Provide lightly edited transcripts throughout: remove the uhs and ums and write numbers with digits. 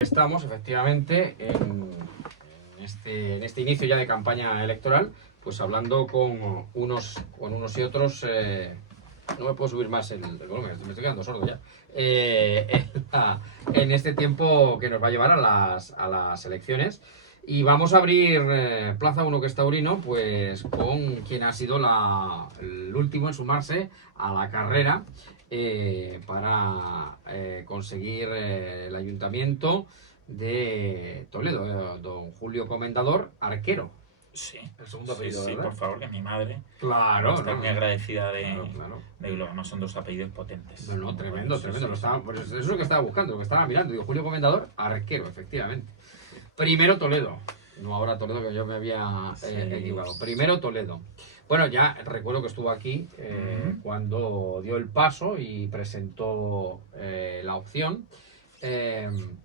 Estamos efectivamente en este inicio ya de campaña electoral, pues hablando con unos y otros. No me puedo subir más el volumen, me estoy quedando sordo ya. En este tiempo que nos va a llevar a las elecciones. Y vamos a abrir Plaza 1, que es taurino, pues con quien ha sido el último en sumarse a la carrera para conseguir el ayuntamiento de Toledo, don Julio Comendador Arquero. Sí, El segundo apellido, sí, ¿verdad? por favor, que mi madre va Claro, a estar ¿no? muy agradecida Claro. de lo no son dos apellidos potentes. No, tremendo, Sí, tremendo. sí. Pues eso es lo que estaba buscando, lo que estaba mirando. Digo, Julio Comendador Arquero, efectivamente. Primero Toledo. No ahora Toledo, que yo me había equivocado. Primero Toledo. Bueno, ya recuerdo que estuvo aquí cuando dio el paso y presentó la opción.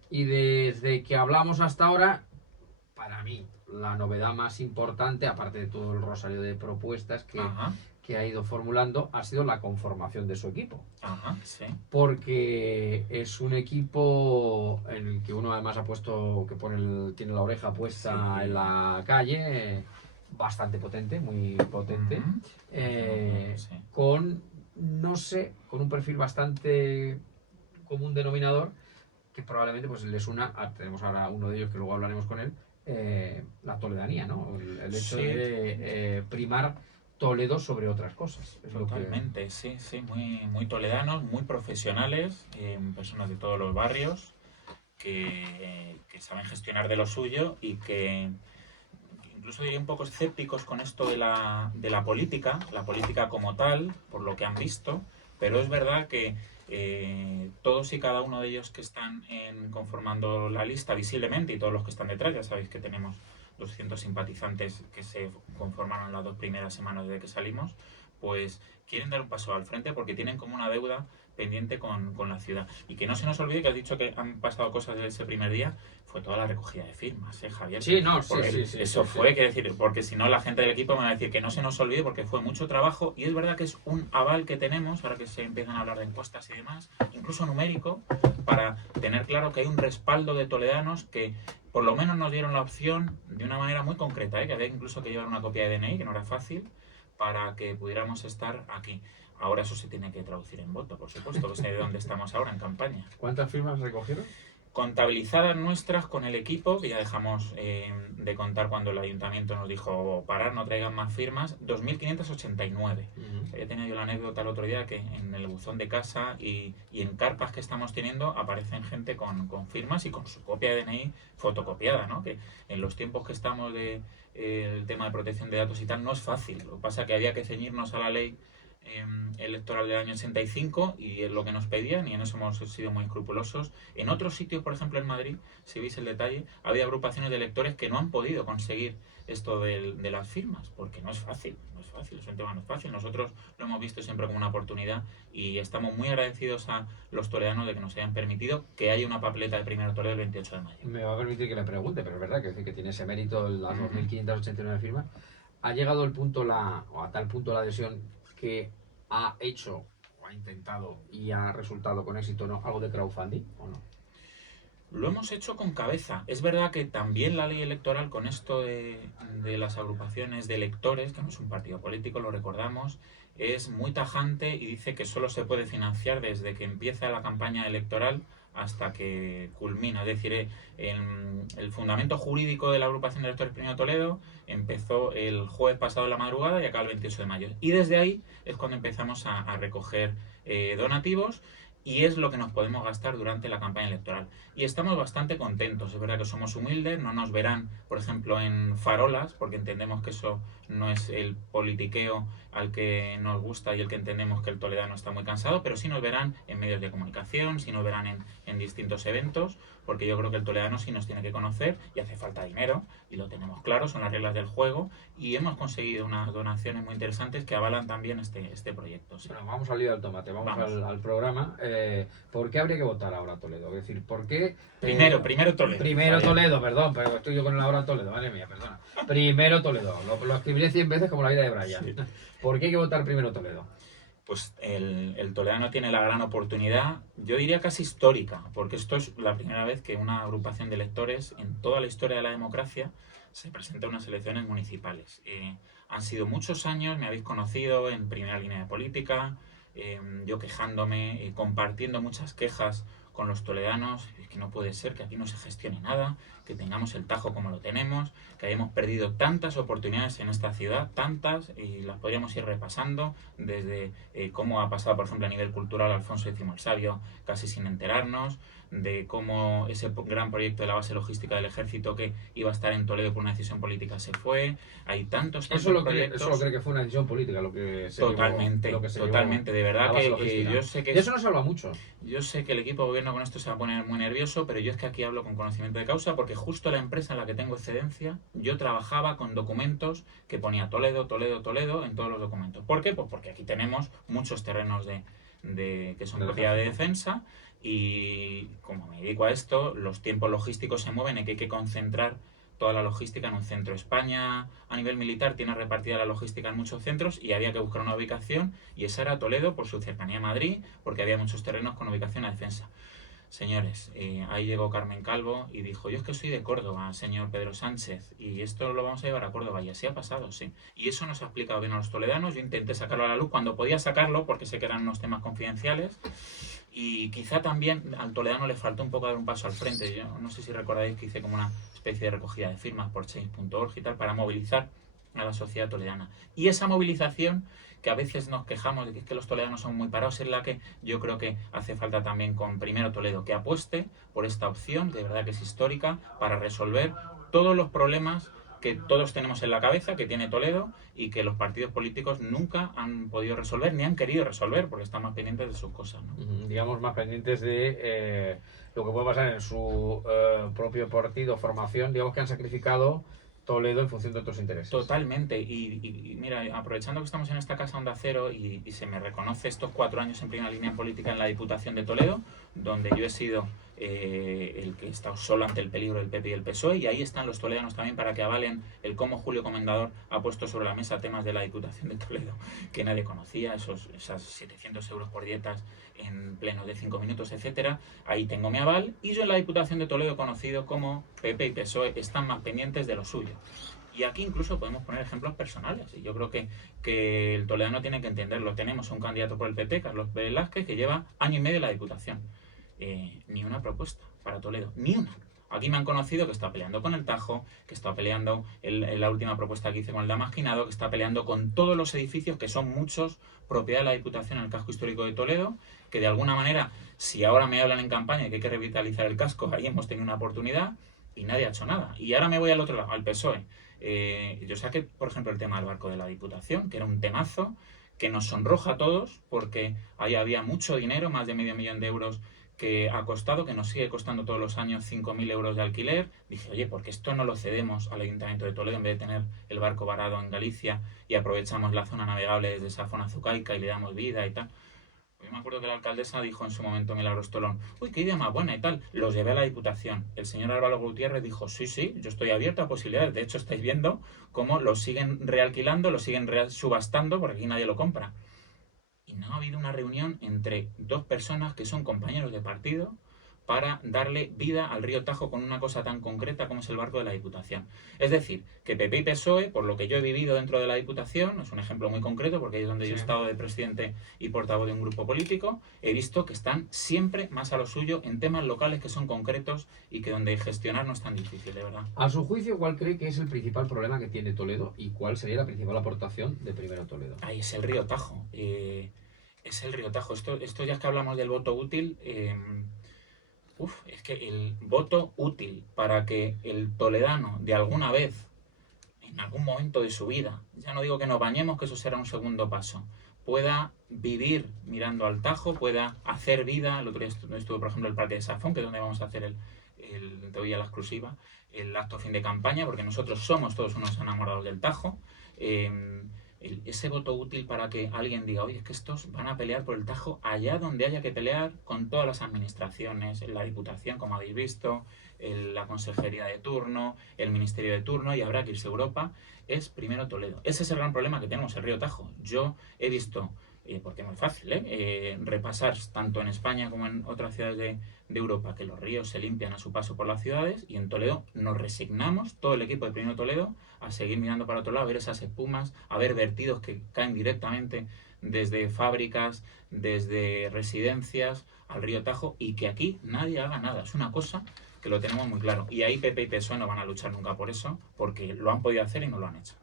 Y desde que hablamos hasta ahora, para mí, la novedad más importante, aparte de todo el rosario de propuestas que ha ido formulando, ha sido la conformación de su equipo. Ajá, sí. Porque es un equipo en el que uno además ha puesto, tiene la oreja puesta en la calle, bastante potente, muy potente, con, no sé, con un perfil bastante común denominador, que probablemente pues les una, tenemos ahora uno de ellos que luego hablaremos con él, la toledanía, ¿no? El hecho de primar Toledo sobre otras cosas. Totalmente, sí, muy toledanos, muy profesionales, personas de todos los barrios que saben gestionar de lo suyo y que incluso diría un poco escépticos con esto de la política como tal, por lo que han visto, pero es verdad que todos y cada uno de ellos que están conformando la lista visiblemente y todos los que están detrás, ya sabéis que tenemos 200 simpatizantes que se conformaron las 2 primeras semanas desde que salimos, pues quieren dar un paso al frente porque tienen como una deuda pendiente con la ciudad. Y que no se nos olvide que has dicho que han pasado cosas desde ese primer día, fue toda la recogida de firmas, Javier. Sí, no, sí. Eso fue, quiero decir, porque si no la gente del equipo me va a decir que no se nos olvide porque fue mucho trabajo y es verdad que es un aval que tenemos, ahora que se empiezan a hablar de encuestas y demás, incluso numérico, para tener claro que hay un respaldo de toledanos que por lo menos nos dieron la opción de una manera muy concreta, que había incluso que llevar una copia de DNI, que no era fácil, para que pudiéramos estar aquí. Ahora eso se tiene que traducir en voto, por supuesto, que es de donde estamos ahora en campaña. ¿Cuántas firmas recogieron? Contabilizadas nuestras con el equipo, que ya dejamos de contar cuando el ayuntamiento nos dijo parar, no traigan más firmas, 2.589. Ya tenía yo la anécdota el otro día que en el buzón de casa y en carpas que estamos teniendo aparecen gente con firmas y con su copia de DNI fotocopiada, ¿no? Que en los tiempos que estamos el tema de protección de datos y tal no es fácil. Lo que pasa es que había que ceñirnos a la ley electoral del año 85 y es lo que nos pedían y en eso hemos sido muy escrupulosos. En otros sitios, por ejemplo en Madrid, si veis el detalle, había agrupaciones de electores que no han podido conseguir esto de las firmas, porque no es fácil, es un tema no es fácil. Nosotros lo hemos visto siempre como una oportunidad y estamos muy agradecidos a los toledanos de que nos hayan permitido que haya una papeleta de primero Toledo el 28 de mayo. Me va a permitir que le pregunte, pero es verdad que tiene ese mérito las 2.589 firmas. ¿Ha llegado el punto o a tal punto la adhesión que ha hecho o ha intentado y ha resultado con éxito, ¿no?, algo de crowdfunding o no? Lo hemos hecho con cabeza. Es verdad que también la ley electoral, con esto de las agrupaciones de electores, que no es un partido político, lo recordamos, es muy tajante y dice que solo se puede financiar desde que empieza la campaña electoral hasta que culmina. Es decir, el fundamento jurídico de la agrupación de electores Primero Toledo empezó el jueves pasado en la madrugada y acaba el 28 de mayo. Y desde ahí es cuando empezamos a recoger donativos y es lo que nos podemos gastar durante la campaña electoral. Y estamos bastante contentos, es verdad que somos humildes, no nos verán, por ejemplo, en farolas, porque entendemos que eso no es el politiqueo al que nos gusta y el que entendemos que el toledano está muy cansado, pero sí nos verán en medios de comunicación, sí nos verán en distintos eventos, porque yo creo que el toledano sí nos tiene que conocer y hace falta dinero, y lo tenemos claro, son las reglas del juego, y hemos conseguido unas donaciones muy interesantes que avalan también este proyecto. Sí. Bueno, vamos al lío del tomate, vamos. Al programa. ¿Por qué habría que votar ahora Toledo? Es decir, ¿por qué? Primero Toledo. Primero Toledo, perdón, pero estoy yo con la hora Toledo, madre mía, perdona. Primero Toledo, lo escribiré 100 veces como la vida de Brian. Sí. ¿Por qué hay que votar primero Toledo? Pues el toledano tiene la gran oportunidad, yo diría casi histórica, porque esto es la primera vez que una agrupación de electores en toda la historia de la democracia se presenta a unas elecciones municipales. Han sido muchos años, me habéis conocido en primera línea de política, yo quejándome, compartiendo muchas quejas con los toledanos. Es que no puede ser que aquí no se gestione nada, que tengamos el Tajo como lo tenemos, que hayamos perdido tantas oportunidades en esta ciudad, tantas, y las podríamos ir repasando, desde cómo ha pasado, por ejemplo, a nivel cultural Alfonso X el Sabio, casi sin enterarnos, de cómo ese gran proyecto de la base logística del ejército que iba a estar en Toledo por una decisión política se fue. Hay tantos proyectos. Eso lo cree que fue una decisión política lo que se Totalmente, llevó, lo que se totalmente. De verdad que yo sé que de eso no se habla mucho. yo sé que el equipo de gobierno con esto se va a poner muy nervioso, pero yo es que aquí hablo con conocimiento de causa porque justo la empresa en la que tengo excedencia, yo trabajaba con documentos que ponía Toledo, Toledo, Toledo en todos los documentos. ¿Por qué? Pues porque aquí tenemos muchos terrenos que son propiedad de defensa y como me dedico a esto, los tiempos logísticos se mueven y que hay que concentrar toda la logística en un centro. España a nivel militar tiene repartida la logística en muchos centros y había que buscar una ubicación y esa era Toledo por su cercanía a Madrid, porque había muchos terrenos con ubicación a defensa. Señores, ahí llegó Carmen Calvo y dijo, yo es que soy de Córdoba, señor Pedro Sánchez, y esto lo vamos a llevar a Córdoba, y así ha pasado, sí. Y eso nos ha explicado bien a los toledanos, yo intenté sacarlo a la luz cuando podía sacarlo, porque sé que eran unos temas confidenciales, y quizá también al toledano le faltó un poco dar un paso al frente. Yo no sé si recordáis que hice como una especie de recogida de firmas por change.org y tal, para movilizar a la sociedad toledana. Y esa movilización que a veces nos quejamos de que es que los toledanos son muy parados, es la que yo creo que hace falta también con Primero Toledo, que apueste por esta opción, de verdad que es histórica, para resolver todos los problemas que todos tenemos en la cabeza, que tiene Toledo, y que los partidos políticos nunca han podido resolver, ni han querido resolver, porque están más pendientes de sus cosas, ¿no? Digamos, más pendientes de lo que puede pasar en su propio partido, formación, digamos que han sacrificado Toledo en función de otros intereses. Totalmente, y mira, aprovechando que estamos en esta casa Onda Cero y se me reconoce estos 4 años en primera línea política en la Diputación de Toledo, donde yo he sido el que he estado solo ante el peligro del PP y el PSOE, y ahí están los toledanos también para que avalen el cómo Julio Comendador ha puesto sobre la mesa temas de la Diputación de Toledo que nadie conocía, esas 700 euros por dietas en pleno de 5 minutos, etcétera. Ahí tengo mi aval, y yo en la Diputación de Toledo he conocido cómo PP y PSOE están más pendientes de lo suyo. Y aquí incluso podemos poner ejemplos personales. Y yo creo que el toledano tiene que entenderlo. Tenemos un candidato por el PP, Carlos Velázquez, que lleva año y medio en la Diputación. Ni una propuesta para Toledo, ni una. Aquí me han conocido que está peleando con el Tajo, que está peleando en la última propuesta que hice con el Damasquinado, que está peleando con todos los edificios, que son muchos, propiedad de la Diputación en el casco histórico de Toledo, que de alguna manera, si ahora me hablan en campaña que hay que revitalizar el casco, ahí hemos tenido una oportunidad y nadie ha hecho nada. Y ahora me voy al otro lado, al PSOE. Yo saqué, por ejemplo, el tema del barco de la Diputación, que era un temazo, que nos sonroja a todos, porque ahí había mucho dinero, más de medio millón de euros, que ha costado, que nos sigue costando todos los años 5.000 euros de alquiler. Dije, oye, ¿por qué esto no lo cedemos al Ayuntamiento de Toledo en vez de tener el barco varado en Galicia y aprovechamos la zona navegable desde esa zona azucaica y le damos vida y tal? Yo me acuerdo que la alcaldesa dijo en su momento en el Agrostolón, uy, qué idea más buena y tal. Los llevé a la Diputación. El señor Álvaro Gutiérrez dijo, sí, sí, yo estoy abierto a posibilidades. De hecho, estáis viendo cómo lo siguen realquilando, lo siguen subastando, porque aquí nadie lo compra. Y no ha habido una reunión entre dos personas que son compañeros de partido para darle vida al río Tajo con una cosa tan concreta como es el barco de la Diputación. Es decir, que PP y PSOE, por lo que yo he vivido dentro de la Diputación, es un ejemplo muy concreto porque ahí es donde yo he estado de presidente y portavoz de un grupo político, he visto que están siempre más a lo suyo en temas locales que son concretos y que donde gestionar no es tan difícil, de verdad. A su juicio, ¿cuál cree que es el principal problema que tiene Toledo y cuál sería la principal aportación de Primero Toledo? Ahí es el río Tajo. Es el río Tajo. Esto ya es que hablamos del voto útil... es que el voto útil para que el toledano de alguna vez, en algún momento de su vida, ya no digo que nos bañemos, que eso será un segundo paso, pueda vivir mirando al Tajo, pueda hacer vida. El otro día estuve, por ejemplo, en el Parque de Safón, que es donde vamos a hacer te voy a la exclusiva, el acto fin de campaña, porque nosotros somos todos unos enamorados del Tajo. Ese voto útil para que alguien diga, oye, es que estos van a pelear por el Tajo allá donde haya que pelear, con todas las administraciones, en la Diputación, como habéis visto, la Consejería de turno, el Ministerio de turno, y habrá que irse a Europa, es Primero Toledo. Ese es el gran problema que tenemos, el río Tajo. Yo he visto porque es muy fácil, repasar tanto en España como en otras ciudades de Europa que los ríos se limpian a su paso por las ciudades, y en Toledo nos resignamos, todo el equipo de Primero Toledo, a seguir mirando para otro lado, a ver esas espumas, a ver vertidos que caen directamente desde fábricas, desde residencias al río Tajo, y que aquí nadie haga nada. Es una cosa que lo tenemos muy claro. Y ahí PP y PSOE no van a luchar nunca por eso, porque lo han podido hacer y no lo han hecho.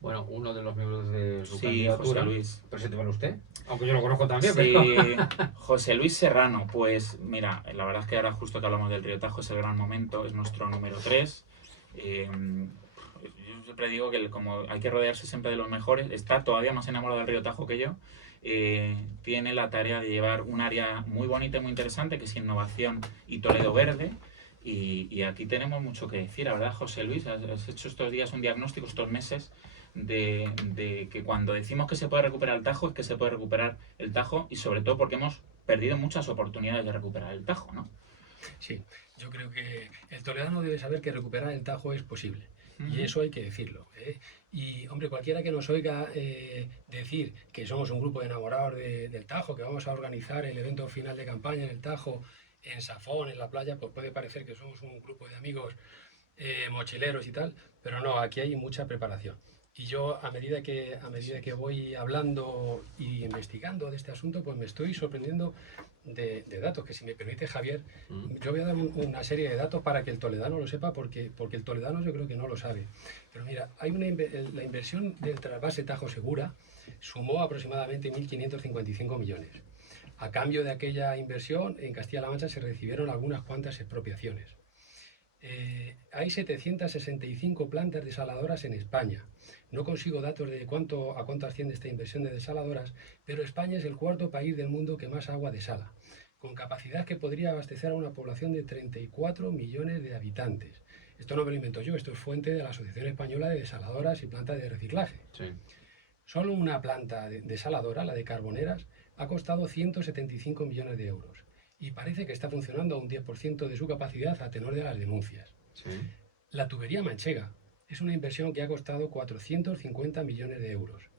Bueno, uno de los miembros de su Sí, candidatura. José Luis. Preséntemelo usted. Aunque yo lo conozco también, Sí, pero... José Luis Serrano, pues mira, la verdad es que ahora justo que hablamos del río Tajo es el gran momento, es nuestro número 3. Yo siempre digo que como hay que rodearse siempre de los mejores, está todavía más enamorado del río Tajo que yo. Tiene la tarea de llevar un área muy bonita y muy interesante, que es innovación y Toledo Verde. Y aquí tenemos mucho que decir, la verdad, José Luis, has hecho estos días un diagnóstico, estos meses, de que cuando decimos que se puede recuperar el Tajo, es que se puede recuperar el Tajo, y sobre todo porque hemos perdido muchas oportunidades de recuperar el Tajo, ¿no? Sí, yo creo que el toledano debe saber que recuperar el Tajo es posible. Y eso hay que decirlo. Y, hombre, cualquiera que nos oiga decir que somos un grupo de enamorados del Tajo, que vamos a organizar el evento final de campaña en el Tajo, en Safón, en la playa, pues puede parecer que somos un grupo de amigos mochileros y tal, pero no, aquí hay mucha preparación. Y yo, a medida que voy hablando y investigando de este asunto, pues me estoy sorprendiendo de datos, que si me permite, Javier, yo voy a dar una serie de datos para que el toledano lo sepa, porque el toledano yo creo que no lo sabe. Pero mira, la inversión del trasvase Tajo Segura sumó aproximadamente 1.555 millones. A cambio de aquella inversión, en Castilla-La Mancha se recibieron algunas cuantas expropiaciones. Hay 765 plantas desaladoras en España. No consigo datos de a cuánto asciende esta inversión de desaladoras, pero España es el cuarto país del mundo que más agua desala, con capacidad que podría abastecer a una población de 34 millones de habitantes. Esto no me lo invento yo, esto es fuente de la Asociación Española de Desaladoras y Plantas de Reciclaje. Sí. Solo una planta desaladora, la de Carboneras, ha costado 175 millones de euros. Y parece que está funcionando a un 10% de su capacidad a tenor de las denuncias. Sí. La tubería manchega es una inversión que ha costado 450 millones de euros.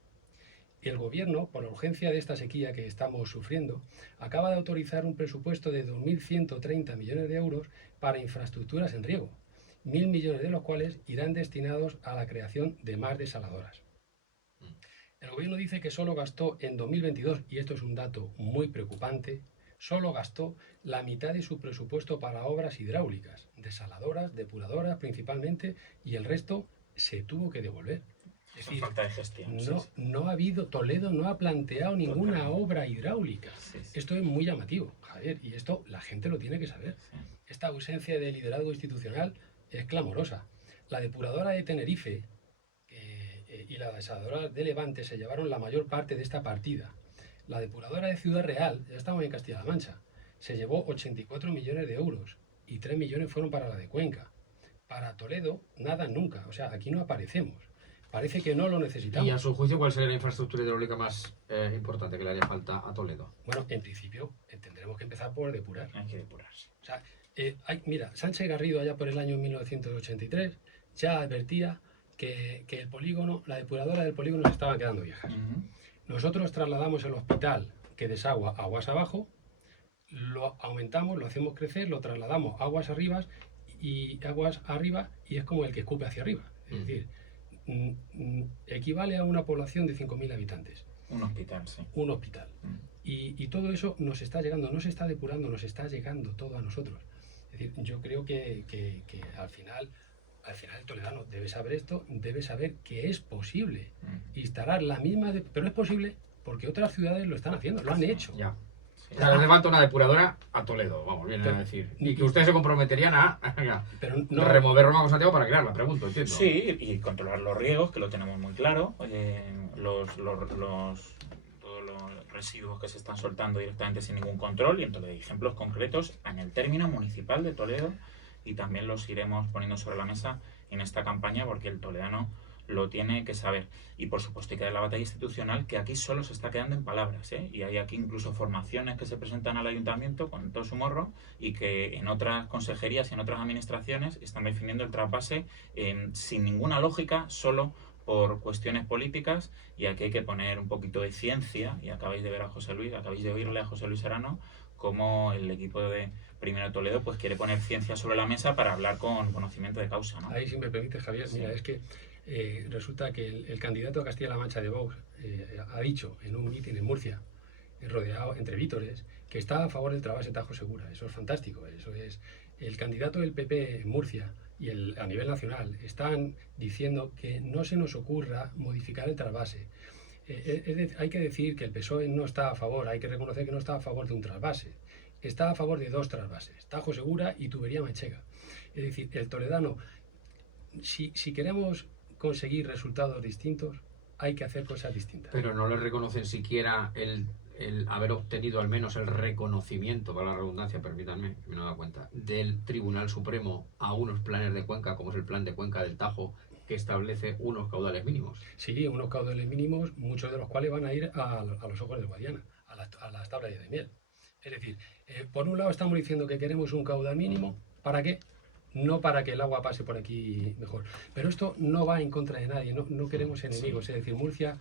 Y el gobierno, por la urgencia de esta sequía que estamos sufriendo, acaba de autorizar un presupuesto de 2.130 millones de euros para infraestructuras en riego, 1.000 millones de los cuales irán destinados a la creación de más desaladoras. El gobierno dice que solo gastó en 2022, y esto es un dato muy preocupante, solo gastó la mitad de su presupuesto para obras hidráulicas, desaladoras, depuradoras principalmente, y el resto se tuvo que devolver. Es decir, falta de gestión. No ha habido, Toledo no ha planteado ninguna obra hidráulica. Sí. Esto es muy llamativo, Javier, y esto la gente lo tiene que saber. Sí. Esta ausencia de liderazgo institucional es clamorosa. La depuradora de Tenerife y la desaladora de Levante se llevaron la mayor parte de esta partida. La depuradora de Ciudad Real, ya estamos en Castilla-La Mancha, se llevó 84 millones de euros y 3 millones fueron para la de Cuenca. Para Toledo, nada nunca. O sea, aquí no aparecemos. Parece que no lo necesitamos. ¿Y a su juicio cuál sería la infraestructura hidráulica más importante que le haría falta a Toledo? Bueno, en principio tendremos que empezar por depurar. Hay que depurarse. O sea, mira, Sánchez Garrido allá por el año 1983 ya advertía que el polígono, la depuradora del polígono se estaba quedando viejas. Nosotros trasladamos el hospital que desagua aguas abajo, lo aumentamos, lo hacemos crecer, lo trasladamos aguas arriba y es como el que escupe hacia arriba. Es decir, equivale a una población de 5.000 habitantes. Un hospital, sí. Un hospital. Y todo eso nos está llegando, no se está depurando, nos está llegando todo a nosotros. Es decir, yo creo que al final el toledano debe saber esto, debe saber que es posible instalar la misma... pero es posible porque otras ciudades lo están haciendo, lo han hecho. Ya. O sea, hace falta una depuradora a Toledo, vamos, viene a decir. Y que ustedes se comprometerían a remover Roma con Santiago para crearla, pregunto, entiendo. Sí, y controlar los riegos, que lo tenemos muy claro. Todos los residuos que se están soltando directamente sin ningún control. Y entonces ejemplos concretos en el término municipal de Toledo. Y también los iremos poniendo sobre la mesa en esta campaña porque el toledano lo tiene que saber. Y por supuesto hay que dar la batalla institucional, que aquí solo se está quedando en palabras, ¿eh? Y hay aquí incluso formaciones que se presentan al ayuntamiento con todo su morro y que en otras consejerías y en otras administraciones están defendiendo el trasvase sin ninguna lógica, solo por cuestiones políticas, y aquí hay que poner un poquito de ciencia, y acabáis de oírle a José Luis Serrano, cómo el equipo de Primero Toledo pues quiere poner ciencia sobre la mesa para hablar con conocimiento de causa, ¿no? Ahí, si me permite, Javier, Sí. mira, es que resulta que el candidato a Castilla-La Mancha de Vox ha dicho en un mitin en Murcia, rodeado entre vítores, que está a favor del trasvase Tajo Segura. Eso es fantástico. Eso es el candidato del PP en Murcia y a nivel nacional están diciendo que no se nos ocurra modificar el trasvase. Hay que decir que el PSOE no está a favor, hay que reconocer que no está a favor de un trasvase. Está a favor de dos trasvases, Tajo Segura y Tubería Manchega. Es decir, el toledano, si queremos conseguir resultados distintos, hay que hacer cosas distintas. Pero no le reconocen siquiera el haber obtenido al menos el reconocimiento, para la redundancia, permítanme, que me he dado cuenta, del Tribunal Supremo a unos planes de cuenca, como es el plan de cuenca del Tajo, que establece unos caudales mínimos. Sí, unos caudales mínimos, muchos de los cuales van a ir a los ojos del Guadiana, a las tablas de miel. Es decir, por un lado estamos diciendo que queremos un caudal mínimo, ¿para qué? No para que el agua pase por aquí mejor. Pero esto no va en contra de nadie, no queremos enemigos. Es decir, Murcia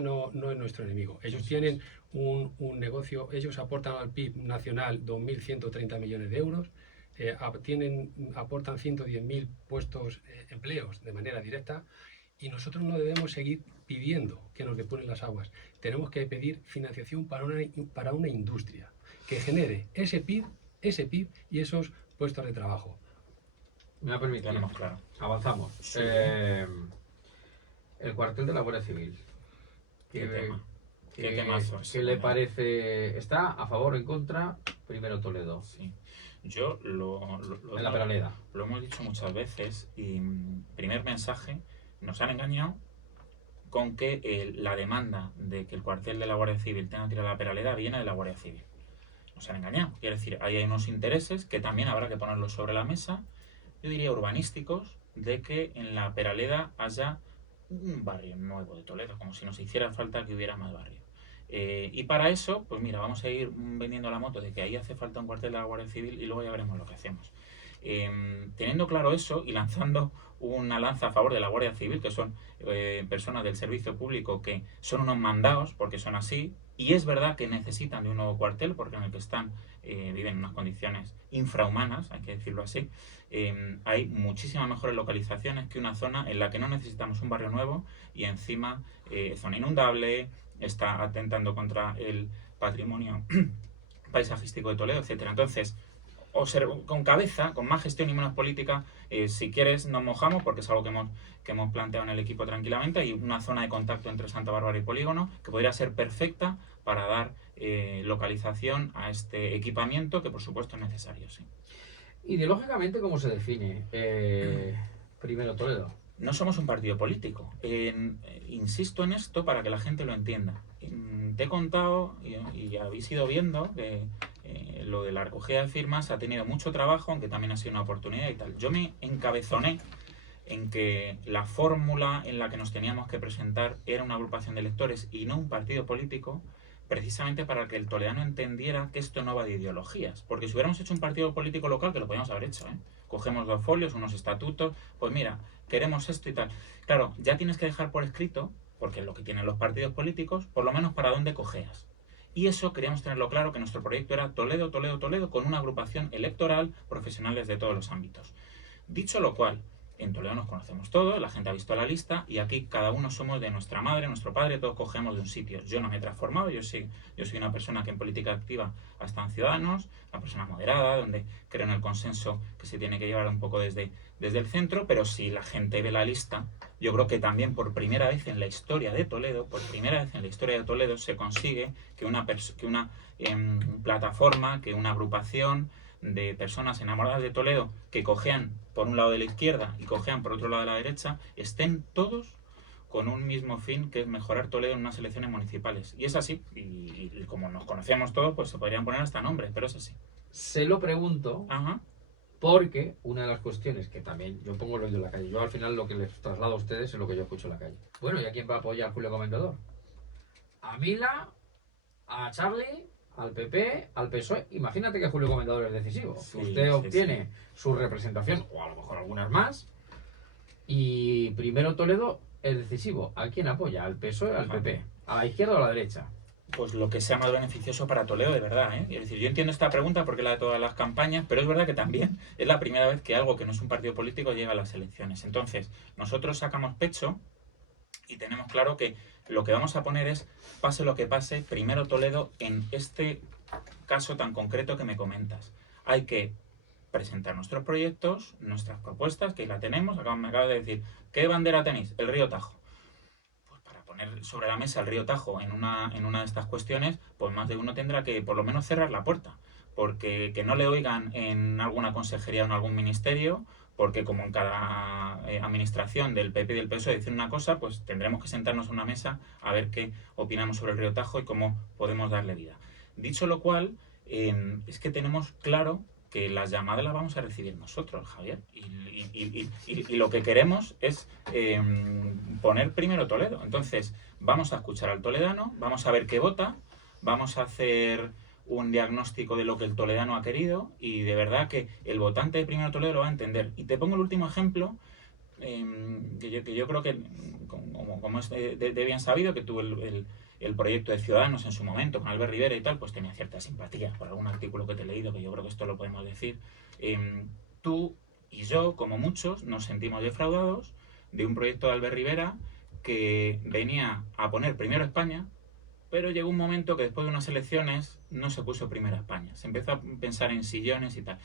no es nuestro enemigo. Ellos tienen un negocio, ellos aportan al PIB nacional 2.130 millones de euros, aportan 110.000 puestos, empleos de manera directa, y nosotros no debemos seguir pidiendo que nos depuren las aguas. Tenemos que pedir financiación para una industria que genere ese PIB y esos puestos de trabajo. Me ha permitido. Tenemos claro. Avanzamos. Sí. El cuartel de la Guardia Civil. ¿Qué tema? ¿Qué temazo? ¿Qué le parece? ¿Está a favor o en contra? Primero Toledo. Sí. Yo En la Peraleda. lo hemos dicho muchas veces, y primer mensaje, nos han engañado con que la demanda de que el cuartel de la Guardia Civil tenga que ir a la Peraleda viene de la Guardia Civil. Nos han engañado. Quiere decir, ahí hay unos intereses que también habrá que ponerlos sobre la mesa, yo diría urbanísticos, de que en la Peraleda haya un barrio nuevo de Toledo, como si nos hiciera falta que hubiera más barrio. Y para eso, pues mira, vamos a ir vendiendo la moto de que ahí hace falta un cuartel de la Guardia Civil y luego ya veremos lo que hacemos. Teniendo claro eso y lanzando una lanza a favor de la Guardia Civil, que son personas del servicio público que son unos mandados, porque son así, y es verdad que necesitan de un nuevo cuartel, porque en el que están viven en unas condiciones infrahumanas, hay que decirlo así. Hay muchísimas mejores localizaciones que una zona en la que no necesitamos un barrio nuevo y encima zona inundable, está atentando contra el patrimonio paisajístico de Toledo, etcétera. Entonces, con cabeza, con más gestión y menos política, si quieres nos mojamos, porque es algo que hemos planteado en el equipo tranquilamente. Hay una zona de contacto entre Santa Bárbara y Polígono que podría ser perfecta para dar localización a este equipamiento, que por supuesto es necesario, sí. Ideológicamente, ¿cómo se define Primero Toledo? No somos un partido político. Insisto en esto para que la gente lo entienda. Te he contado y habéis ido viendo que lo de la recogida de firmas ha tenido mucho trabajo, aunque también ha sido una oportunidad y tal. Yo me encabezoné en que la fórmula en la que nos teníamos que presentar era una agrupación de electores y no un partido político, precisamente para que el toledano entendiera que esto no va de ideologías. Porque si hubiéramos hecho un partido político local, que lo podíamos haber hecho, cogemos 2 folios, unos estatutos, pues mira, queremos esto y tal. Claro, ya tienes que dejar por escrito, porque es lo que tienen los partidos políticos, por lo menos para dónde cojeas. Y eso queríamos tenerlo claro, que nuestro proyecto era Toledo, Toledo, Toledo, con una agrupación electoral, profesionales de todos los ámbitos. Dicho lo cual, en Toledo nos conocemos todos, la gente ha visto la lista, y aquí cada uno somos de nuestra madre, nuestro padre, todos cogemos de un sitio. Yo no me he transformado, yo soy una persona que en política activa ha estado en Ciudadanos, una persona moderada, donde creo en el consenso que se tiene que llevar un poco desde el centro, pero si la gente ve la lista, yo creo que también por primera vez en la historia de Toledo, se consigue que una plataforma, que una agrupación de personas enamoradas de Toledo que cojean por un lado de la izquierda y cojean por otro lado de la derecha, estén todos con un mismo fin, que es mejorar Toledo en unas elecciones municipales. Y es así, y como nos conocemos todos, pues se podrían poner hasta nombres, pero es así. Se lo pregunto. Ajá. Porque una de las cuestiones que también yo pongo el oído en la calle, yo al final lo que les traslado a ustedes es lo que yo escucho en la calle. Bueno, ¿y a quién va a apoyar Julio Comendador? A Mila, a Charlie, al PP, al PSOE. Imagínate que Julio Comendador es decisivo. Sí, Usted obtiene su representación, o a lo mejor algunas más, y Primero Toledo es decisivo. ¿A quién apoya? ¿Al PSOE o al PP? ¿A la izquierda o a la derecha? Pues lo que sea más beneficioso para Toledo, de verdad, ¿eh? Es decir, yo entiendo esta pregunta porque es la de todas las campañas, pero es verdad que también es la primera vez que algo que no es un partido político llega a las elecciones. Entonces, nosotros sacamos pecho y tenemos claro que lo que vamos a poner es, pase lo que pase, primero Toledo en este caso tan concreto que me comentas. Hay que presentar nuestros proyectos, nuestras propuestas, que la tenemos. Me acabas de decir, ¿qué bandera tenéis? El río Tajo. Pues para poner sobre la mesa el río Tajo en una de estas cuestiones, pues más de uno tendrá que por lo menos cerrar la puerta. Porque que no le oigan en alguna consejería o en algún ministerio, porque como en cada administración del PP y del PSOE dicen una cosa, pues tendremos que sentarnos a una mesa a ver qué opinamos sobre el río Tajo y cómo podemos darle vida. Dicho lo cual, es que tenemos claro que las llamadas las vamos a recibir nosotros, Javier. Y lo que queremos es poner primero Toledo. Entonces, vamos a escuchar al toledano, vamos a ver qué vota, vamos a hacer un diagnóstico de lo que el toledano ha querido y de verdad que el votante de Primero Toledo lo va a entender. Y te pongo el último ejemplo, que yo creo que, como es de bien sabido, que tuvo el proyecto de Ciudadanos en su momento, con Albert Rivera y tal, pues tenía cierta simpatía por algún artículo que te he leído, que yo creo que esto lo podemos decir. Tú y yo, como muchos, nos sentimos defraudados de un proyecto de Albert Rivera que venía a poner primero España, pero llegó un momento que después de unas elecciones no se puso primero España. Se empezó a pensar en sillones y tal.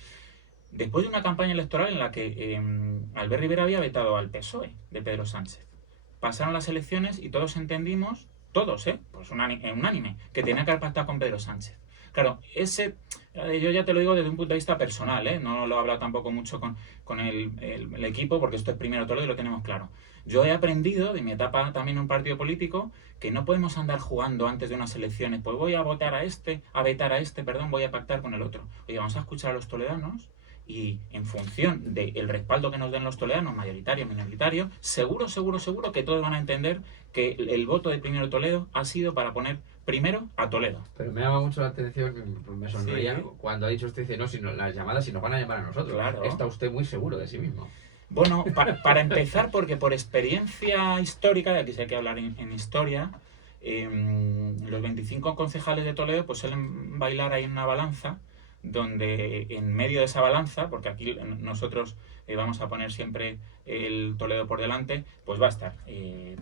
Después de una campaña electoral en la que Albert Rivera había vetado al PSOE de Pedro Sánchez. Pasaron las elecciones y todos entendimos, pues unánime, que tenía que haber pactado con Pedro Sánchez. Claro, yo ya te lo digo desde un punto de vista personal, ¿eh? No lo he hablado tampoco mucho con el equipo, porque esto es Primero Toledo y lo tenemos claro. Yo he aprendido de mi etapa también en un partido político que no podemos andar jugando antes de unas elecciones, pues voy a vetar a este, voy a pactar con el otro. Oye, vamos a escuchar a los toledanos y en función del respaldo que nos den los toledanos, mayoritario, minoritario, seguro que todos van a entender que el voto de Primero Toledo ha sido para poner primero a Toledo. Pero me llama mucho la atención, me sonreía Sí. cuando ha dicho usted, dice, no, sino las llamadas si nos van a llamar a nosotros. Claro. Está usted muy seguro de sí mismo. Bueno, para empezar, porque por experiencia histórica, y aquí sí hay que hablar en historia, los 25 concejales de Toledo pues suelen bailar ahí en una balanza, donde en medio de esa balanza, porque aquí nosotros vamos a poner siempre el Toledo por delante, pues va a estar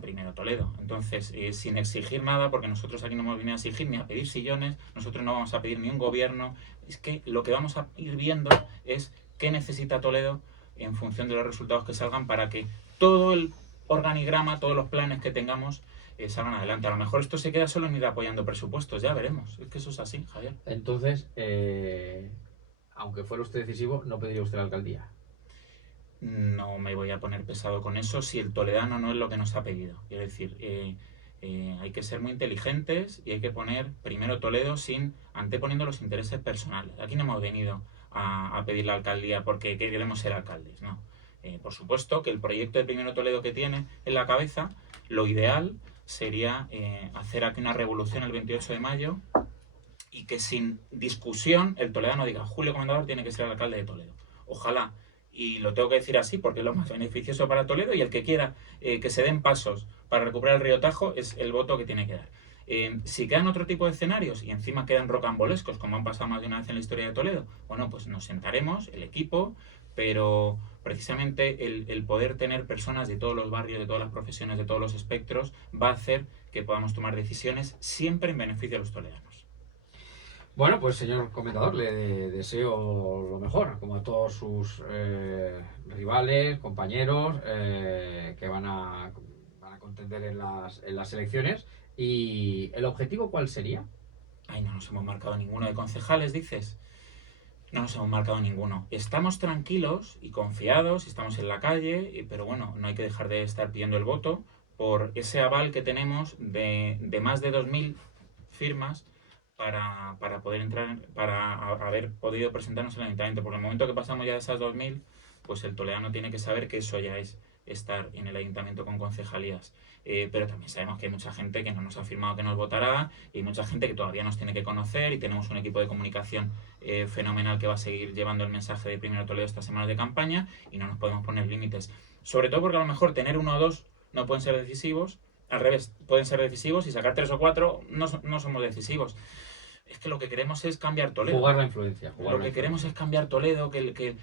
primero Toledo. Entonces, sin exigir nada, porque nosotros aquí no hemos venido a exigir ni a pedir sillones, nosotros no vamos a pedir ni un gobierno, es que lo que vamos a ir viendo es qué necesita Toledo en función de los resultados que salgan para que todo el organigrama, todos los planes que tengamos salgan adelante. A lo mejor esto se queda solo en ir apoyando presupuestos, ya veremos. Es que eso es así, Javier. Entonces, aunque fuera usted decisivo, no pediría usted la alcaldía. No me voy a poner pesado con eso si el toledano no es lo que nos ha pedido. Quiero decir, hay que ser muy inteligentes y hay que poner primero Toledo anteponiendo los intereses personales. Aquí no hemos venido a pedir la alcaldía porque queremos ser alcaldes, no. Por supuesto que el proyecto de Primero Toledo que tiene en la cabeza, lo ideal sería hacer aquí una revolución el 28 de mayo y que sin discusión el toledano diga Julio Comendador tiene que ser el alcalde de Toledo. Ojalá, y lo tengo que decir así porque es lo más beneficioso para Toledo y el que quiera que se den pasos para recuperar el río Tajo es el voto que tiene que dar. Si quedan otro tipo de escenarios y encima quedan rocambolescos, como han pasado más de una vez en la historia de Toledo, bueno, pues nos sentaremos, el equipo, pero precisamente el poder tener personas de todos los barrios, de todas las profesiones, de todos los espectros, va a hacer que podamos tomar decisiones siempre en beneficio de los toledanos. Bueno, pues señor comentador, le deseo lo mejor, como a todos sus rivales, compañeros que van a contender en las elecciones. ¿Y el objetivo cuál sería? Ay, no nos hemos marcado ninguno de concejales, dices. No nos hemos marcado ninguno. Estamos tranquilos y confiados, estamos en la calle, pero bueno, no hay que dejar de estar pidiendo el voto por ese aval que tenemos de más de 2.000 firmas para poder entrar, para haber podido presentarnos en el ayuntamiento. Por el momento que pasamos ya de esas 2.000, pues el toledano tiene que saber que eso ya es estar en el ayuntamiento con concejalías. Pero también sabemos que hay mucha gente que no nos ha firmado que nos votará y mucha gente que todavía nos tiene que conocer y tenemos un equipo de comunicación fenomenal que va a seguir llevando el mensaje de Primero Toledo estas semanas de campaña y no nos podemos poner límites. Sobre todo porque a lo mejor tener uno o dos no pueden ser decisivos, al revés, pueden ser decisivos y sacar 3 o 4 no somos decisivos. Es que lo que queremos es cambiar Toledo. Jugar la influencia. Lo que queremos es cambiar Toledo, que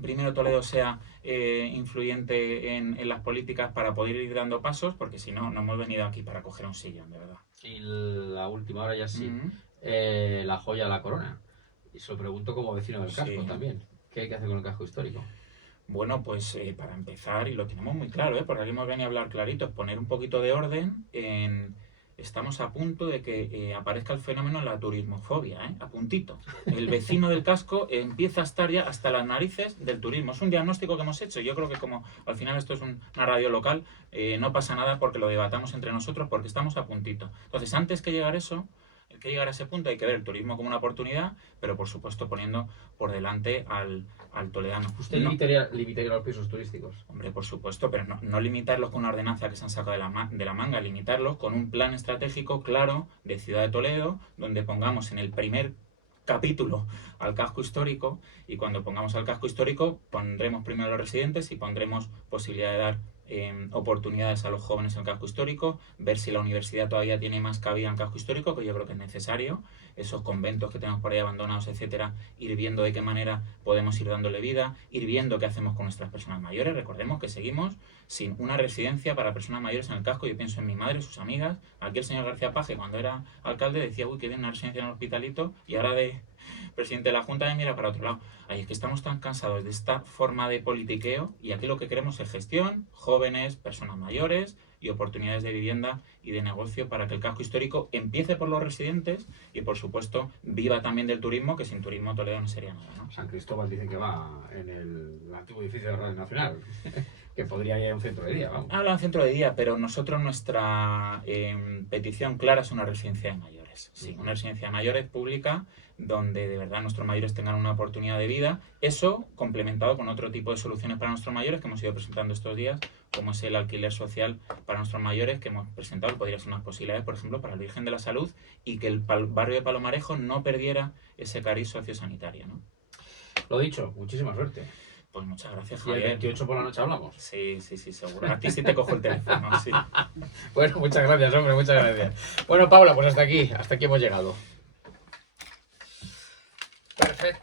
primero Toledo sea influyente en las políticas para poder ir dando pasos, porque si no, no hemos venido aquí para coger un sillón, de verdad. Y la última hora ya sí, Ujú. la joya de la corona. Y se lo pregunto como vecino del casco Sí. también. ¿Qué hay que hacer con el casco histórico? Bueno, pues para empezar, y lo tenemos muy claro, porque aquí hemos venido a hablar clarito, es poner un poquito de orden en... Estamos a punto de que aparezca el fenómeno de la turismofobia, a puntito. El vecino del casco empieza a estar ya hasta las narices del turismo. Es un diagnóstico que hemos hecho. Yo creo que como al final esto es una radio local, no pasa nada porque lo debatamos entre nosotros porque estamos a puntito. Entonces, antes que llegar a ese punto hay que ver el turismo como una oportunidad, pero por supuesto poniendo por delante al toledano. ¿Usted No- limitaría los pisos turísticos? Hombre, por supuesto, pero no limitarlos con una ordenanza que se han sacado de la manga, limitarlos con un plan estratégico claro de Ciudad de Toledo, donde pongamos en el primer capítulo al casco histórico, y cuando pongamos al casco histórico pondremos primero a los residentes y pondremos posibilidad de dar oportunidades a los jóvenes en el casco histórico, ver si la universidad todavía tiene más cabida en el casco histórico, que yo creo que es necesario, esos conventos que tenemos por ahí abandonados, etcétera, ir viendo de qué manera podemos ir dándole vida, ir viendo qué hacemos con nuestras personas mayores. Recordemos que seguimos sin una residencia para personas mayores en el casco. Yo pienso en mi madre, sus amigas. Aquí el señor García Paje, cuando era alcalde, decía, uy, que viene una residencia en el Hospitalito, y ahora de presidente de la Junta mira para otro lado. Ay, es que estamos tan cansados de esta forma de politiqueo, y aquí lo que queremos es gestión, jóvenes, personas mayores y oportunidades de vivienda y de negocio para que el casco histórico empiece por los residentes y, por supuesto, viva también del turismo, que sin turismo Toledo no sería nada, ¿no? San Cristóbal dice que va en el antiguo edificio de Radio Nacional, que podría ir a un centro de día, vamos. Habla en centro de día, pero nosotros nuestra petición clara es una residencia de mayores. Sí, una residencia de mayores pública donde de verdad nuestros mayores tengan una oportunidad de vida. Eso complementado con otro tipo de soluciones para nuestros mayores que hemos ido presentando estos días, como es el alquiler social para nuestros mayores, que hemos presentado, podría ser unas posibilidades, por ejemplo, para el Virgen de la Salud, y que el barrio de Palomarejo no perdiera ese cariz sociosanitario, ¿no? Lo dicho, muchísima suerte. Pues muchas gracias, Y el Javier. 28 por la noche hablamos. Sí, seguro. A ti sí te cojo el teléfono, sí. Bueno, muchas gracias, hombre, muchas gracias. Bueno, Paula, pues hasta aquí hemos llegado. Perfecto.